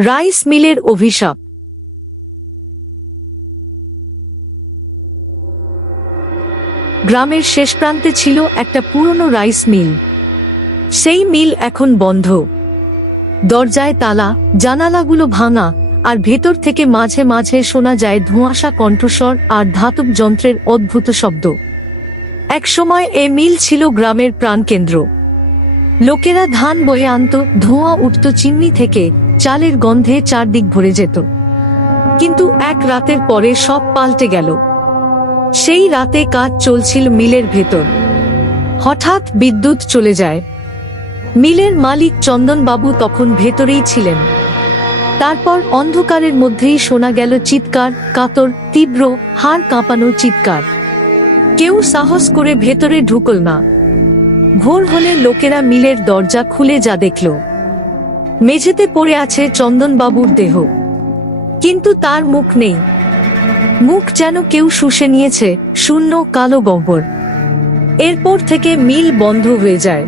Rice মিলের অভিশাপ। গ্রামের শেষ প্রান্তে ছিল একটা পুরনো রাইস মিল। সেই মিল এখন বন্ধ, দরজায় তালা, জানালাগুলো ভাঙা, আর ভেতর থেকে মাঝে মাঝে শোনা যায় ধোঁয়াশা কণ্ঠস্বর আর ধাতব যন্ত্রের অদ্ভুত শব্দ। একসময় এ মিল ছিল গ্রামের প্রাণকেন্দ্র। লোকেরা ধান বয়ে আনত, ধোঁয়া উঠত চিমনি থেকে, চালের গন্ধে চারদিক ভরে যেত। কিন্তু এক রাতের পরে সব পাল্টে গেল। সেই রাতে কাজ চলছিল মিলের ভেতর। হঠাৎ বিদ্যুৎ চলে যায়। মিলের মালিক চন্দনবাবু তখন ভেতরেই ছিলেন। তারপর অন্ধকারের মধ্যেই শোনা গেল চিৎকার, কাতর, তীব্র, হাড় কাঁপানো চিৎকার। কেউ সাহস করে ভেতরে ঢুকল না। ভোর হলে লোকেরা মিলের দরজা খুলে যা দেখল, মেঝেতে পড়ে আছে চন্দনবাবুর দেহ, কিন্তু তার মুখ নেই। মুখ যেন কেউ শুষে নিয়েছে, শূন্য, কালো গহ্বর। এরপর থেকে মিল বন্ধ হয়ে যায়।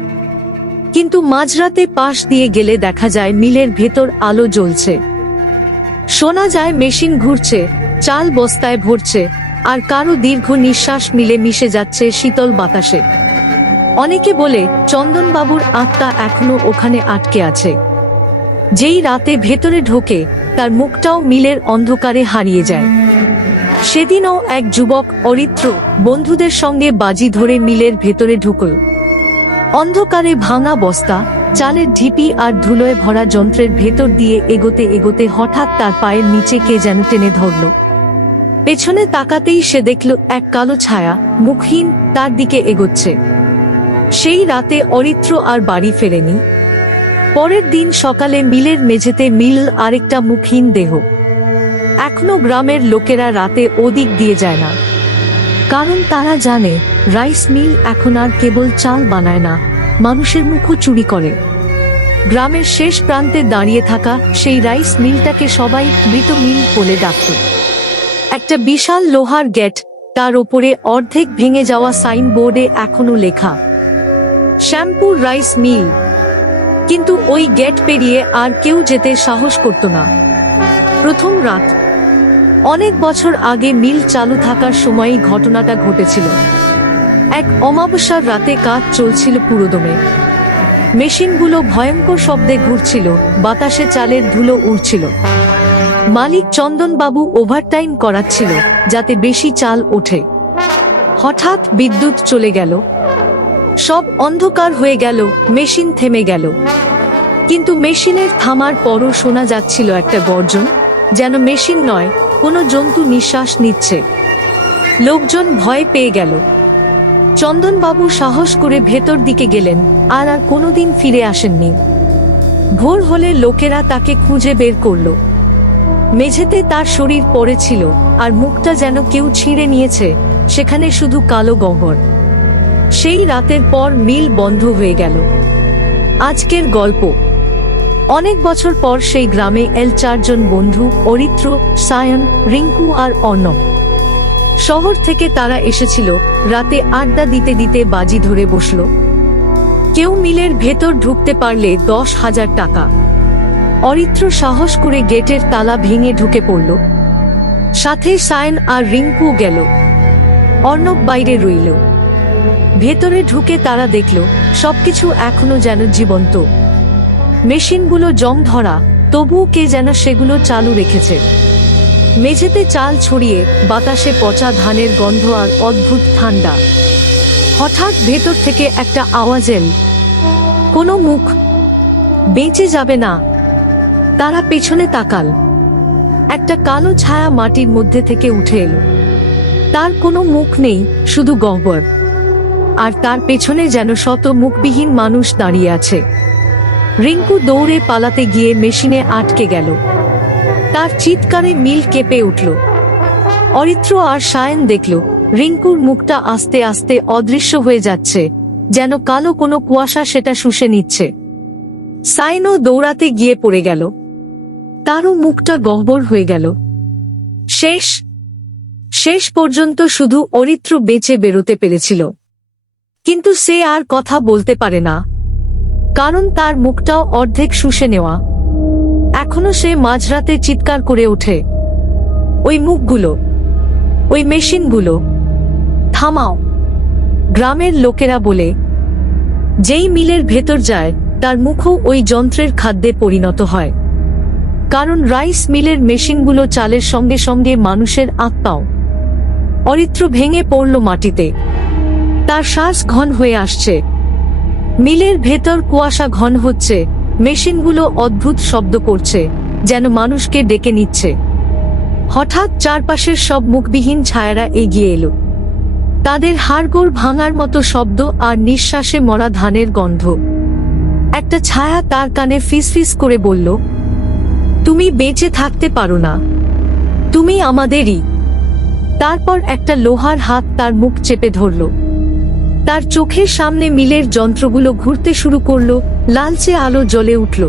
কিন্তু মাঝরাতে পাশ দিয়ে গেলে দেখা যায় মিলের ভেতর আলো জ্বলছে। শোনা যায় মেশিন ঘুরছে, চাল বস্তায় ভরছে, আর কারো দীর্ঘ নিঃশ্বাস মিলে মিশে যাচ্ছে শীতল বাতাসে। অনেকে বলে চন্দনবাবুর আত্মা এখনো ওখানে আটকে আছে। যেই রাতে ভেতরে ঢোকে, তার মুখটাও মিলের অন্ধকারে হারিয়ে যায়। সেদিনও এক যুবক, অরিত্র, বন্ধুদের সঙ্গে বাজি ধরে মিলের ভেতরে ঢুকল। অন্ধকারে ভাঙা বস্তা, চালের ঢিপি আর ধুলোয় ভরা যন্ত্রের ভেতর দিয়ে এগোতে এগোতে হঠাৎ তার পায়ের নিচে কে যেন টেনে ধরল। পেছনে তাকাতেই সে দেখল এক কালো ছায়া, মুখহীন, তার দিকে এগোচ্ছে। সেই রাতে অরিত্র আর বাড়ি ফেরেনি। পরের দিন সকালে মিলের মেঝেতে মিল আরেকটা মুখহীন দেহ। এখনো গ্রামের লোকেরা রাতে ওদিক দিয়ে যায় না, কারণ তারা জানে রাইস মিল এখন আর কেবল চাল বানায় না, মানুষের মুখও চুরি করে। গ্রামের শেষ প্রান্তে দাঁড়িয়ে থাকা সেই রাইস মিলটাকে সবাই মৃত মিল বলে ডাকত। একটা বিশাল লোহার গেট, তার ওপরে অর্ধেক ভেঙে যাওয়া সাইনবোর্ডে এখনো লেখা শ্যামপুর রাইস মিল। কিন্তু ওই গেট পেরিয়ে আর কেউ যেতে সাহস করত না। প্রথম রাত। অনেক বছর আগে মিল চালু থাকার সময়ই ঘটনাটা ঘটেছিল। এক অমাবস্যার রাতে কাজ চলছিল পুরোদমে। মেশিনগুলো ভয়ঙ্কর শব্দে ঘুরছিল, বাতাসে চালের ধুলো উড়ছিল। মালিক চন্দনবাবু ওভারটাইম করাচ্ছিল যাতে বেশি চাল ওঠে। হঠাৎ বিদ্যুৎ চলে গেল। সব অন্ধকার হয়ে গেল, মেশিন থেমে গেল। কিন্তু মেশিনের থামার পরও শোনা যাচ্ছিল একটা গর্জন, যেন মেশিন নয়, কোনো জন্তু নিঃশ্বাস নিচ্ছে। লোকজন ভয় পেয়ে গেল। চন্দনবাবু সাহস করে ভেতর দিকে গেলেন, আর কোনোদিন ফিরে আসেননি। ভোর হলে লোকেরা তাকে খুঁজে বের করল। মেঝেতে তার শরীর পড়েছিল, আর মুখটা যেন কেউ ছিঁড়ে নিয়েছে, সেখানে শুধু কালো গহ্বর। সেই রাতের পর মিল বন্ধ হয়ে গেল। আজকের গল্প। অনেক বছর পর সেই গ্রামে এল চারজন বন্ধু, অরিত্র, সায়ন, রিঙ্কু আর অর্ণব। শহর থেকে তারা এসেছিল। রাতে আড্ডা দিতে দিতে বাজি ধরে বসল। কেউ মিলের ভেতর ঢুকতে পারলে 10,000 টাকা। অরিত্র সাহস করে গেটের তালা ভেঙে ঢুকে পড়ল। সাথে সায়ন আর রিঙ্কু গেল। অর্ণব বাইরে রইল। ভেতরে ঢুকে তারা দেখল সবকিছু এখনো যেন জীবন্ত। মেশিনগুলো জং ধরা, তবুও কে যেন সেগুলো চালু রেখেছে। মেঝেতে চাল ছড়িয়ে, বাতাসে পচা ধানের গন্ধ আর অদ্ভুত ঠান্ডা। হঠাৎ ভেতর থেকে একটা আওয়াজ এল, কোনো মুখ, বেঁচে যাবে না। তারা পেছনে তাকাল। একটা কালো ছায়া মাটির মধ্যে থেকে উঠে এলো। তার কোনো মুখ নেই, শুধু গহ্বর। আর তার পেছনে যেন শত মুখবিহীন মানুষ দাঁড়িয়ে আছে। রিঙ্কু দৌড়ে পালাতে গিয়ে মেশিনে আটকে গেল। তার চিৎকারে মিল কেঁপে উঠল। অরিত্র আর সায়ন দেখল রিঙ্কুর মুখটা আস্তে আস্তে অদৃশ্য হয়ে যাচ্ছে, যেন কালো কোনো কুয়াশা সেটা শুষে নিচ্ছে। সায়নও দৌড়াতে গিয়ে পড়ে গেল। তারও মুখটা গহ্বর হয়ে গেল। শেষ পর্যন্ত শুধু অরিত্র বেঁচে বেরোতে পেরেছিল। কিন্তু সে আর কথা বলতে পারে না, কারণ তার মুখটাও অর্ধেক শুষে নেওয়া। এখনো সে মাঝরাতে চিৎকার করে ওঠে, ওই মুখগুলো, ওই মেশিনগুলো, থামাও। গ্রামের লোকেরা বলে, যেই মিলের ভেতর যায় তার মুখও ওই যন্ত্রের খাদ্যে পরিণত হয়। কারণ রাইস মিলের মেশিনগুলো চালের সঙ্গে সঙ্গে মানুষের আত্মাও। অরিত্র ভেঙে পড়ল মাটিতে, তার শ্বাস ঘন হয়ে আসছে। মিলের ভেতর কুয়াশা ঘন হচ্ছে, মেশিনগুলো অদ্ভুত শব্দ করছে, যেন মানুষকে ডেকে নিচ্ছে। হঠাৎ চারপাশের সব মুখবিহীন ছায়ারা এগিয়ে এলো। তাদের হাড়গোড় ভাঙার মতো শব্দ আর নিঃশ্বাসে মরা ধানের গন্ধ। একটা ছায়া তার কানে ফিসফিস করে বলল, তুমি বেঁচে থাকতে পারো না, তুমি আমাদেরই। তারপর একটা লোহার হাত তার মুখ চেপে ধরল। তার চোখের সামনে মিলের যন্ত্রগুলো ঘুরতে শুরু করলো, লালচে আলো জ্বলে উঠল।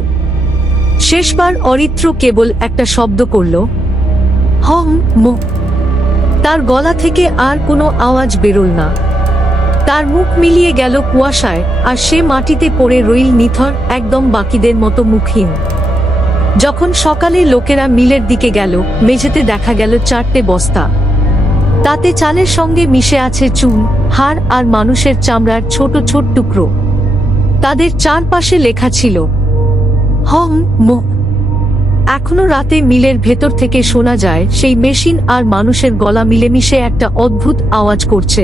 শেষবার অরিত্র কেবল একটা শব্দ করল, হম ম। তার গলা থেকে আর কোনো আওয়াজ বেরোল না। তার মুখ মিলিয়ে গেল কুয়াশায়, আর সে মাটিতে পড়ে রইল নিথর, একদম বাকিদের মতো মুখহীন। যখন সকালে লোকেরা মিলের দিকে গেল, মেঝেতে দেখা গেল 4টে বস্তা। তাতে চালের সঙ্গে মিশে আছে চুন, হাড় আর মানুষের চামড়ার ছোট ছোট টুকরো। তাদের চারপাশে লেখা ছিল, হম ম। এখনো রাতে মিলের ভেতর থেকে শোনা যায় সেই মেশিন আর মানুষের গলা মিলেমিশে একটা অদ্ভুত আওয়াজ করছে,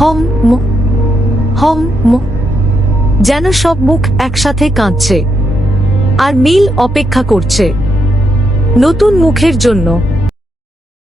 হম ম, হম ম। যেন সব মুখ একসাথে কাঁদছে, আর মিল অপেক্ষা করছে নতুন মুখের জন্য।